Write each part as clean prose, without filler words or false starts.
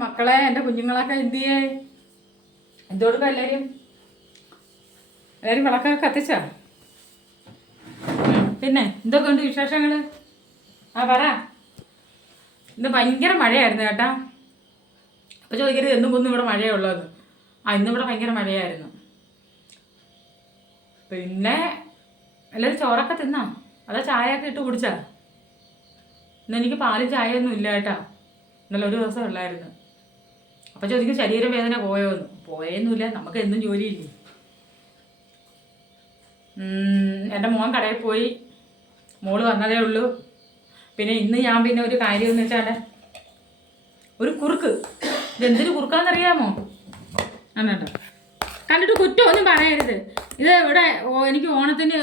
മക്കളെ എൻ്റെ കുഞ്ഞുങ്ങളൊക്കെ എന്ത് ചെയ്യേ എന്തോടുക്ക എല്ലാവരും വിളക്കൊക്കെ കത്തിച്ചോ? പിന്നെ എന്തൊക്കെ ഉണ്ട് വിശേഷങ്ങൾ? പറ. ഇന്ന് ഭയങ്കര മഴയായിരുന്നു കേട്ടാ. അപ്പോൾ ചോദിക്കരുത് എന്നും ഒന്നും ഇവിടെ മഴയുള്ളതെന്ന്. ഇന്നിവിടെ ഭയങ്കര മഴയായിരുന്നു. പിന്നെ എല്ലാവരും ചോറൊക്കെ തിന്നാ? അതാ ചായയൊക്കെ ഇട്ട് കുടിച്ചാ? ഇന്നെനിക്ക് പാലും ചായയൊന്നും ഇല്ല കേട്ടാ. ഇന്നലെ ഒരു ദിവസം ഉള്ളായിരുന്നു. അപ്പോൾ ചോദിക്കും ശരീരവേദന പോയോന്ന്. പോയൊന്നുമില്ല, നമുക്ക് എന്നും ജോലിയില്ലേ. എൻ്റെ മോൻ കടയിൽ പോയി, മോള് വന്നതേ ഉള്ളൂ. പിന്നെ ഇന്ന് ഞാൻ പിന്നെ ഒരു കാര്യമെന്ന് വെച്ചാൽ ഒരു കുറുക്ക്. ഇതെന്തൊരു കുറുക്കാന്നറിയാമോ? കേട്ടോ, കണ്ടിട്ട് കുറ്റമൊന്നും പറയരുത്. ഇത് ഇവിടെ എനിക്ക് ഓണത്തിന്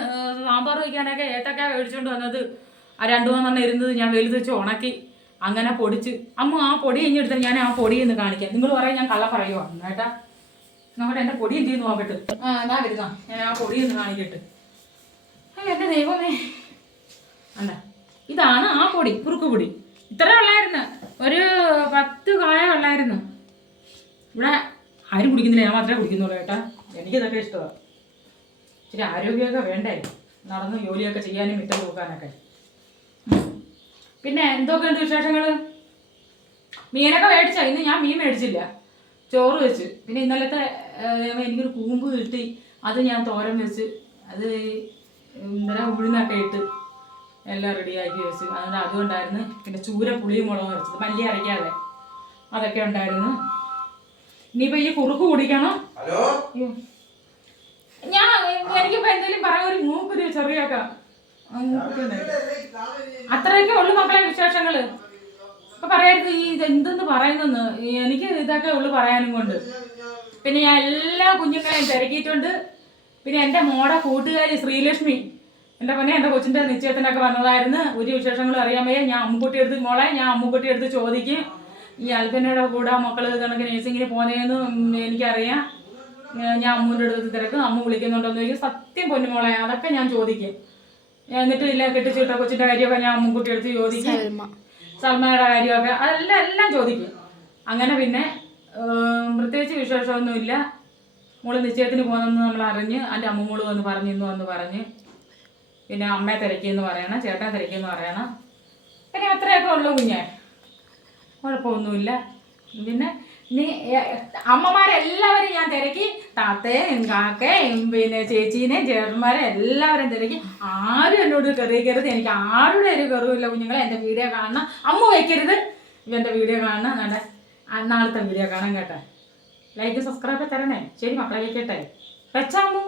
സാമ്പാർ വയ്ക്കാനൊക്കെ ഏത്തക്ക മേടിച്ചുകൊണ്ട് വന്നത് 2-3 ഇരുന്നത് ഞാൻ വെയിലത്ത് വെച്ച് ഉണക്കി അങ്ങനെ പൊടിച്ച് ആ പൊടി കഴിഞ്ഞെടുത്താൽ ഞാൻ ആ പൊടിയെന്ന് കാണിക്കാം. നിങ്ങൾ പറയാം ഞാൻ കള്ള പറയുവാണ് കേട്ടാ. നോക്കട്ടെ എൻ്റെ പൊടി എന്ത് ചെയ്ത് നോക്കട്ടെ. എന്നാ വരുന്ന ഞാൻ ആ പൊടിയൊന്ന് കാണിക്കട്ടെ. എൻ്റെ ദൈവമേ, അല്ല ഇതാണ് ആ പൊടി, കുറുക്ക് പൊടി. ഇത്ര ഉള്ളായിരുന്നു, ഒരു 10 കായ ഉള്ളായിരുന്നു. ഇവിടെ ആരും കുടിക്കുന്നില്ല, ഞാൻ മാത്രമേ കുടിക്കുന്നുള്ളൂ കേട്ടാ. എനിക്കിതൊക്കെ ഇഷ്ടമാണ്. ഇച്ചിരി ആരോഗ്യമൊക്കെ വേണ്ടേ, നടന്ന് ജോലിയൊക്കെ ചെയ്യാനും മിറ്റം തൂക്കാനൊക്കെ. പിന്നെ എന്തൊക്കെയുണ്ട് വിശേഷങ്ങൾ? മീനൊക്കെ മേടിച്ചാ? ഇന്ന് ഞാൻ മീൻ മേടിച്ചില്ല, ചോറ് വെച്ച്. പിന്നെ ഇന്നലത്തെ എനിക്കൊരു കൂമ്പ് കിട്ടി, അത് ഞാൻ തോരൻ വെച്ച്. അത് ഉഴുന്നൊക്കെ ഇട്ട് എല്ലാം റെഡിയാക്കി വെച്ച്. അതുകൊണ്ടായിരുന്നു. പിന്നെ ചൂര പുളിയും മുളകും വെച്ചത്, മല്ലി അരയ്ക്കാതെ, അതൊക്കെ ഉണ്ടായിരുന്നു. ഇനിയിപ്പോൾ ഈ കുറുക്ക് കുടിക്കണം. എനിക്കിപ്പോൾ എന്തെങ്കിലും പറയാൻ ഒരു മൂക്കൊരു ചെറിയൊക്കെ അത്രയൊക്കെ ഉള്ളു മക്കളെ വിശേഷങ്ങൾ. ഇപ്പൊ പറയരുത് ഈ ഇതെന്തെന്ന് പറയുന്നെന്ന്. എനിക്ക് ഇതൊക്കെ ഉള്ളു പറയാനും കൊണ്ട്. പിന്നെ ഞാൻ എല്ലാ കുഞ്ഞുങ്ങളെയും തിരക്കിയിട്ടുണ്ട്. പിന്നെ എൻ്റെ മോടെ കൂട്ടുകാരി ശ്രീലക്ഷ്മി, എൻ്റെ പൊന്നെ, എൻ്റെ കൊച്ചിൻ്റെ നിശ്ചയത്തിനൊക്കെ വന്നതായിരുന്നു. ഒരു വിശേഷങ്ങളും അറിയാൻ വയ്യ. ഞാൻ അമ്മുക്കുട്ടി എടുത്ത് ചോദിക്കും. ഈ അൽപ്പനയുടെ കൂടെ മക്കൾ കണക്ക് നേഴ്സിങ്ങിന് പോകുന്നതെന്ന് എനിക്കറിയാം. ഞാൻ അമ്മൂൻ്റെ അടുത്ത് തിരക്കും. അമ്മ വിളിക്കുന്നുണ്ടോന്ന് ചോദിക്കും. സത്യം പൊന്നുമോളെ, അതൊക്കെ ഞാൻ ചോദിക്കും. എന്നിട്ട് ഇല്ല കെട്ടിച്ചിട്ട കൊച്ചിൻ്റെ കാര്യമൊക്കെ ഞാൻ അമ്മുക്കുട്ടി എടുത്ത് ചോദിക്കും. സൽമായുടെ കാര്യമൊക്കെ എല്ലാം ചോദിക്കും. അങ്ങനെ പിന്നെ പ്രത്യേകിച്ച് വിശേഷമൊന്നുമില്ല. മോള് നിശ്ചയത്തിന് പോകുന്നെന്ന് നമ്മൾ അറിഞ്ഞ്. എൻ്റെ അമ്മൂമ്മോള് വന്ന് പറഞ്ഞു, ഇന്ന് വന്ന് പറഞ്ഞ്. പിന്നെ അമ്മയെ തിരക്കിയെന്ന് പറയണം, ചേട്ടനെ തിരക്കിയെന്ന് പറയണം. പിന്നെ അത്രയൊക്കെ ഉള്ളു കുഞ്ഞെ, കുഴപ്പമൊന്നുമില്ല. പിന്നെ ഇനി അമ്മമാരെല്ലാവരും ഞാൻ തിരക്കി, താത്തയും കാക്കയും പിന്നെ ചേച്ചീനെയും ചേട്ടന്മാരെ എല്ലാവരും തിരക്കി. ആരും എന്നോട് കയറിക്കരുത്, എനിക്ക് ആരുടെ ഒരു കയറുമില്ല കുഞ്ഞുങ്ങളെ. എൻ്റെ വീഡിയോ കാണണം, അമ്മ വയ്ക്കരുത്. ഇവൻ്റെ വീഡിയോ കാണണം, നല്ല നാളത്തെ വീഡിയോ കാണാൻ കേട്ടെ. ലൈക്ക് സബ്സ്ക്രൈബ് തരണേ. ശരി മക്കളെ, വയ്ക്കട്ടെ. വെച്ചാമോ?